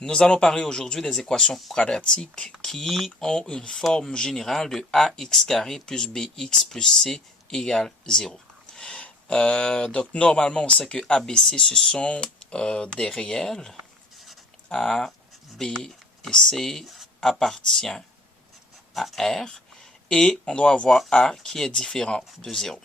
nous allons parler aujourd'hui des équations quadratiques qui ont une forme générale de ax carré plus bx plus c égale 0. Donc, normalement, on sait que a, b, c, ce sont des réels. A, B et C appartient à R. Et on doit avoir A qui est différent de 0.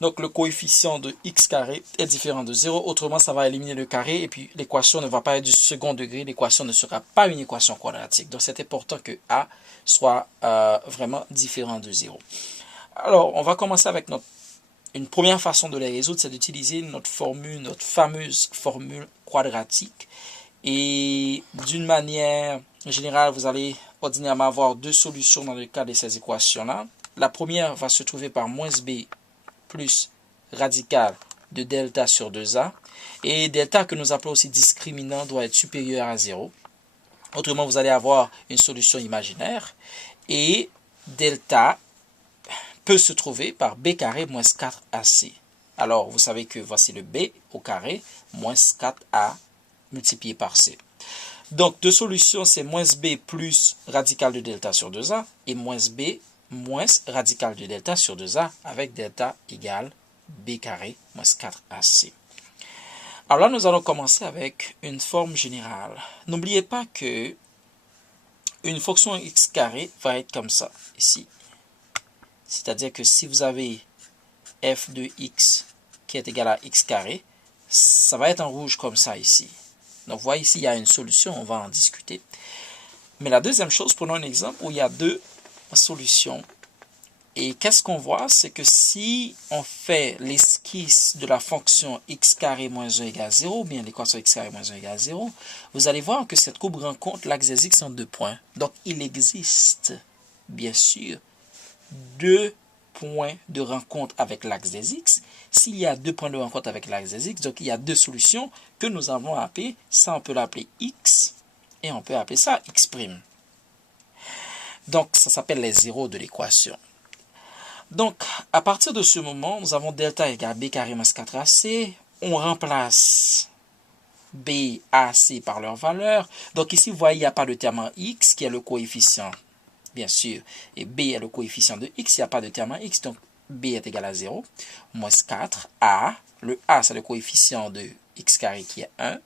Donc, le coefficient de x carré est différent de 0. Autrement, ça va éliminer le carré et puis l'équation ne va pas être du second degré. L'équation ne sera pas une équation quadratique. Donc, c'est important que A soit vraiment différent de 0. Alors, on va commencer avec une première façon de les résoudre, c'est d'utiliser notre fameuse formule quadratique. Et d'une manière générale, vous allez ordinairement avoir deux solutions dans le cas de ces équations-là. La première va se trouver par moins b plus radical de delta sur 2a. Et delta, que nous appelons aussi discriminant, doit être supérieur à 0. Autrement, vous allez avoir une solution imaginaire. Et delta peut se trouver par b carré moins 4ac. Alors, vous savez que voici le b au carré moins 4a multiplié par c. Donc, deux solutions, c'est moins b plus radical de delta sur 2a et moins b moins radical de delta sur 2a avec delta égale b carré moins 4ac. Alors là, nous allons commencer avec une forme générale. N'oubliez pas que une fonction x carré va être comme ça, ici. C'est-à-dire que si vous avez f de x qui est égal à x carré, ça va être en rouge comme ça ici. Donc, vous voyez ici, il y a une solution, on va en discuter. Mais la deuxième chose, prenons un exemple où il y a deux solutions. Et qu'est-ce qu'on voit? C'est que si on fait l'esquisse de la fonction x carré moins 1 égale 0, ou bien l'équation x carré moins 1 égale 0, vous allez voir que cette courbe rencontre l'axe des x en 2 points. Donc, il existe, bien sûr, deux points de rencontre avec l'axe des x. S'il y a deux points de rencontre avec l'axe des x, donc il y a deux solutions que nous avons appelées. Ça, on peut l'appeler x et on peut appeler ça x'. Donc, ça s'appelle les zéros de l'équation. Donc, à partir de ce moment, nous avons delta égale b carré moins 4ac. On remplace b, a, c par leur valeur. Donc ici, vous voyez, il n'y a pas de terme en x qui est le coefficient, bien sûr. Et b est le coefficient de x, il n'y a pas de terme en x. Donc, b est égal à 0. Moins 4, a. Le a, c'est le coefficient de x carré qui est 1.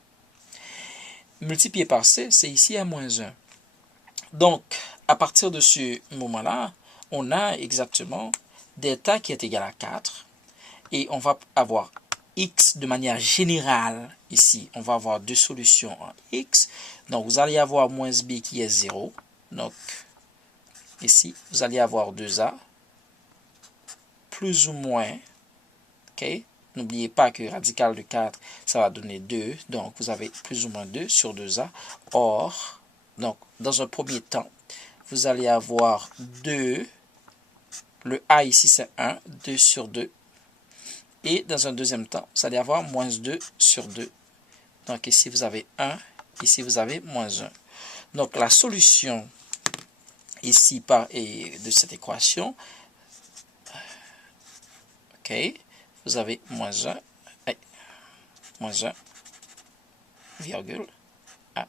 Multiplié par c, c'est ici à moins 1. Donc, à partir de ce moment-là, on a exactement delta qui est égal à 4. Et on va avoir x de manière générale ici. On va avoir deux solutions en x. Donc, vous allez avoir moins b qui est 0. Donc, ici, vous allez avoir 2a plus ou moins. OK? N'oubliez pas que radical de 4, ça va donner 2. Donc, vous avez plus ou moins 2 sur 2a. Or, donc, dans un premier temps, vous allez avoir 2. Le a ici, c'est 1. 2 sur 2. Et dans un deuxième temps, vous allez avoir moins 2 sur 2. Donc, ici, vous avez 1. Ici, vous avez moins 1. Donc, la solution ici de cette équation, OK, vous avez moins 1, moins 1, virgule, A.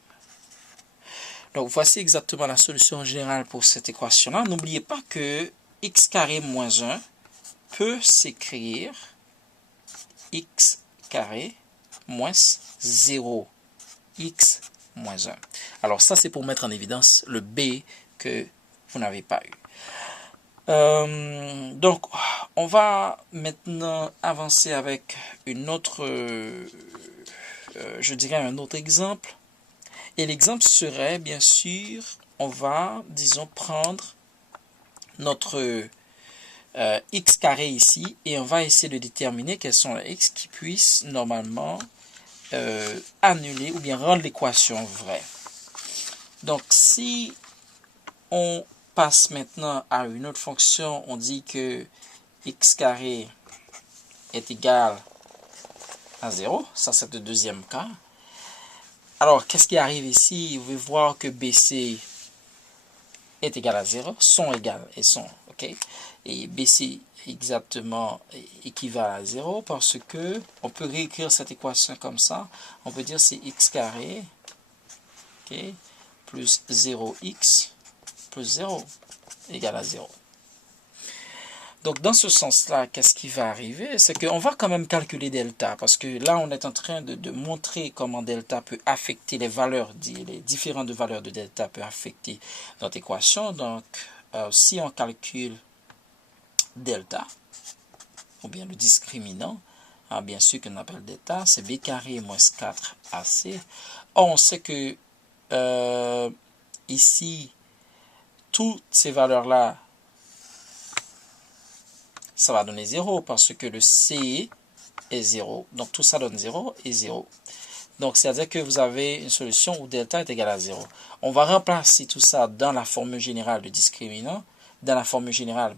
Donc, voici exactement la solution générale pour cette équation-là. N'oubliez pas que x carré moins 1 peut s'écrire x carré moins 0, x moins 1. Alors, ça, c'est pour mettre en évidence le b que vous n'avez pas eu. Donc, on va maintenant avancer avec une autre, je dirais un autre exemple. Et l'exemple serait, bien sûr, on va, disons, prendre notre x carré ici et on va essayer de déterminer quels sont les x qui puissent normalement annuler ou bien rendre l'équation vraie. Donc, si on passe maintenant à une autre fonction, on dit que x carré est égal à 0. Ça, c'est le deuxième cas. Alors, qu'est-ce qui arrive ici? Vous pouvez voir que BC est égal à 0, sont égales et sont, ok? Et BC exactement équivalent à 0 parce que on peut réécrire cette équation comme ça. On peut dire c'est x carré ok, plus 0x plus 0 égale à 0. Donc, dans ce sens-là, qu'est-ce qui va arriver? C'est qu'on va quand même calculer delta, parce que là, on est en train de montrer comment delta peut affecter les valeurs, les différentes valeurs de delta peut affecter notre équation. Donc, si on calcule delta, ou bien le discriminant, bien sûr qu'on appelle delta, c'est b carré moins 4ac. Or, on sait que ici, toutes ces valeurs-là, ça va donner 0 parce que le C est 0. Donc tout ça donne 0 et 0. Donc c'est-à-dire que vous avez une solution où delta est égal à 0. On va remplacer tout ça dans la formule générale de discriminant. Dans la formule générale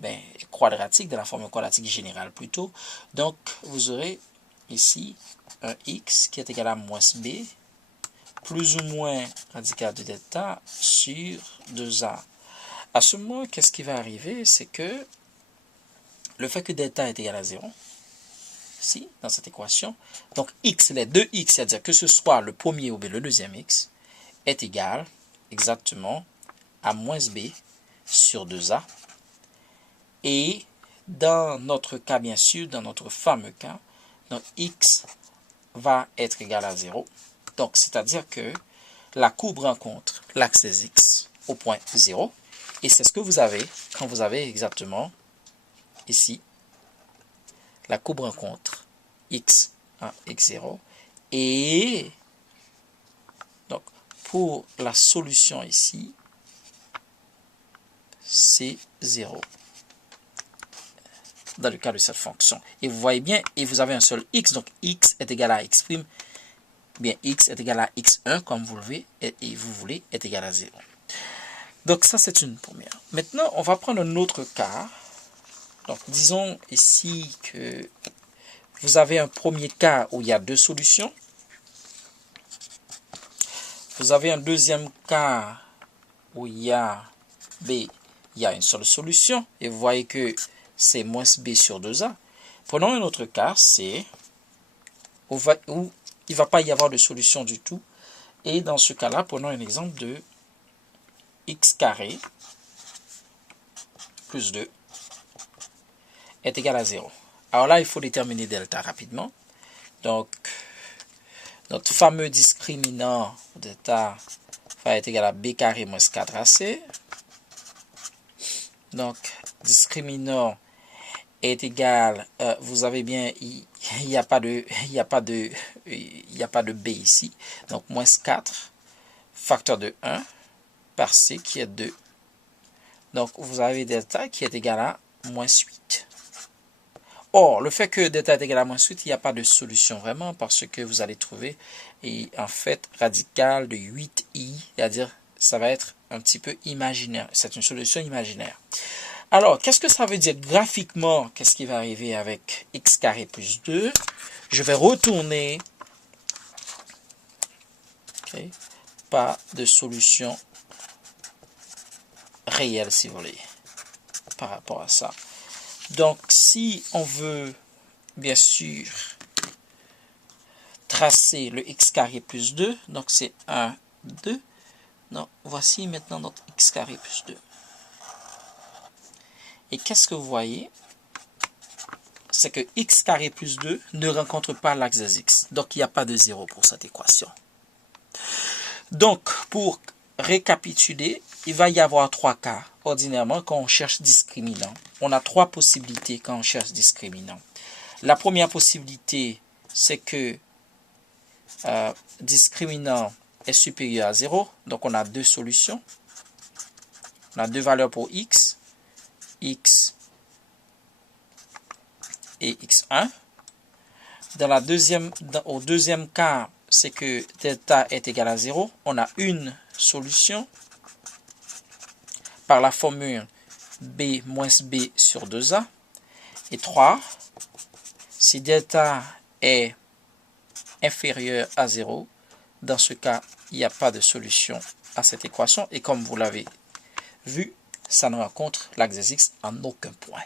quadratique, dans la formule quadratique générale plutôt. Donc vous aurez ici un x qui est égal à moins b plus ou moins radical de delta sur 2a. À ce moment, qu'est-ce qui va arriver? C'est que le fait que delta est égal à 0, ici, dans cette équation, donc x, les deux x, c'est-à-dire que ce soit le premier ou bien le deuxième x, est égal exactement à moins b sur 2a. Et dans notre cas, bien sûr, dans notre fameux cas, donc x va être égal à 0. Donc, c'est-à-dire que la courbe rencontre l'axe des x au point 0. Et c'est ce que vous avez quand vous avez exactement ici la courbe rencontre x1, x0. Et donc, pour la solution ici, c'est 0. Dans le cas de cette fonction. Et vous voyez bien, et vous avez un seul x, donc x est égal à x', bien x est égal à x1, comme vous le voulez, et vous voulez, est égal à 0. Donc ça, c'est une première. Maintenant, on va prendre un autre cas. Donc, disons ici que vous avez un premier cas où il y a deux solutions. Vous avez un deuxième cas où il y a b, il y a une seule solution. Et vous voyez que c'est moins b sur 2a. Prenons un autre cas, c'est où il ne va pas y avoir de solution du tout. Et dans ce cas-là, prenons un exemple de x carré plus 2 est égal à 0. Alors là, il faut déterminer delta rapidement. Donc, notre fameux discriminant delta va être égal à b carré moins 4ac. Donc, discriminant est égal, vous avez bien, il n'y a pas de b ici. Donc, moins 4 facteur de 1 par c qui est 2. Donc, vous avez delta qui est égal à moins 8. Or, le fait que delta est égal à moins 8, il n'y a pas de solution vraiment parce que vous allez trouver en fait radical de 8i, c'est-à-dire ça va être un petit peu imaginaire. C'est une solution imaginaire. Alors, qu'est-ce que ça veut dire graphiquement? Qu'est-ce qui va arriver avec x carré plus 2? Je vais retourner. Okay. Pas de solution réelle, si vous voulez, par rapport à ça. Donc, si on veut, bien sûr, tracer le x carré plus 2, donc c'est 1, 2. Donc, voici maintenant notre x carré plus 2. Et qu'est-ce que vous voyez? C'est que x carré plus 2 ne rencontre pas l'axe des x. Donc, il n'y a pas de 0 pour cette équation. Donc, pour récapituler, il va y avoir trois cas. Ordinairement, quand on cherche discriminant, on a trois possibilités quand on cherche discriminant. La première possibilité, c'est que discriminant est supérieur à 0. Donc, on a deux solutions. On a deux valeurs pour x. X et x1. Au deuxième cas, c'est que delta est égal à 0. On a une solution par la formule b moins b sur 2a. Et 3, si delta est inférieur à 0, dans ce cas, il n'y a pas de solution à cette équation. Et comme vous l'avez vu, ça ne rencontre l'axe des x en aucun point.